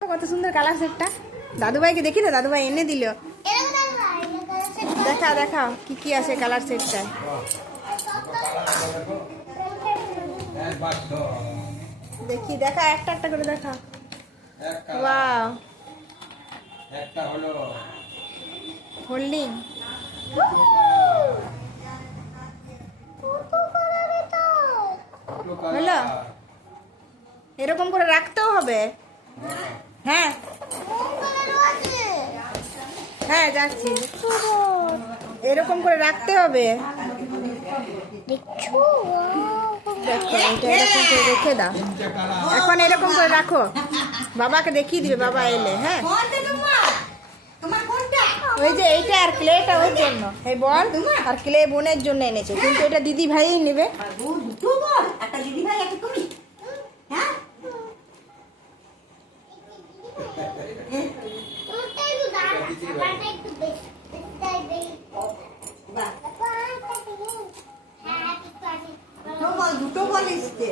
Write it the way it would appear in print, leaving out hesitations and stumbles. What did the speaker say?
কত সুন্দর কালার সেটটা। দাদুভাইকে দেখি না, দাদুভাই এনে দিল। দেখাও দেখাও কি কি আছে কালার সেটটায়। দেখি দেখা, একটা একটা করে দেখা। ওয়াও, একটা হলো হোল্ডিং। হলো, এরকম করে রাখতেও হবে। হ্যাঁ হ্যাঁ যাচ্ছি, এরকম করে রাখতে হবে। দেখো এটা এরকম করে রেখে দাও, এখন এরকম করে রাখো, বাবাকে দেখিয়ে দিবে বাবা এলে। হ্যাঁ ওই যে এইটা আর ক্লেটা ওর জন্য, এই বল আর ক্লে বোনের জন্য এনেছে, কিন্তু এটা দিদি ভাইই নেবে। দুটো বল এসছে।